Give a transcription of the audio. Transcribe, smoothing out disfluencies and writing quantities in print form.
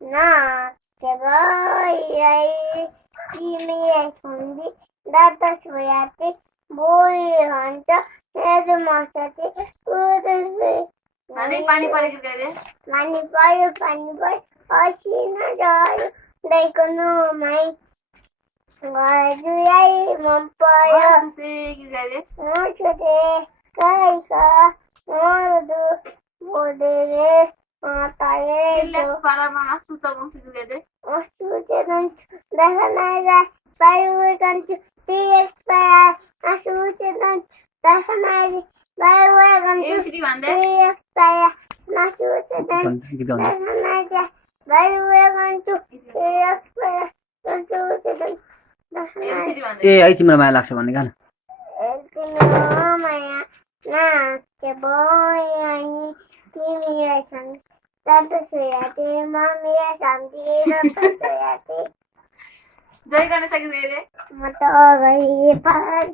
Na cebolla kimi fundi data soyate boy hanta head masate udase पानी परेको दे दे pani boy asina jai daikono mai gajuyai mampaya के दे दे mochete kaika modu bodere mataye चिल्लेक्स पारामा आसु त मसु दे दे Asucetan dahanaya bayuekantu tiekpaya asucetan dahanaya bayuekantu MCD भन्दै tiekpaya asucetan गीत गाउँदै dahanaya bayuekantu tiekpaya asucetan dahanaya MCD भन्दै ए है तिमीलाई माया लाग्छ भन्ने गाना maya na ceboyani kimiyasan tata soyate mamiyasan tata soyate जय गणेश के दे दे म त गई पर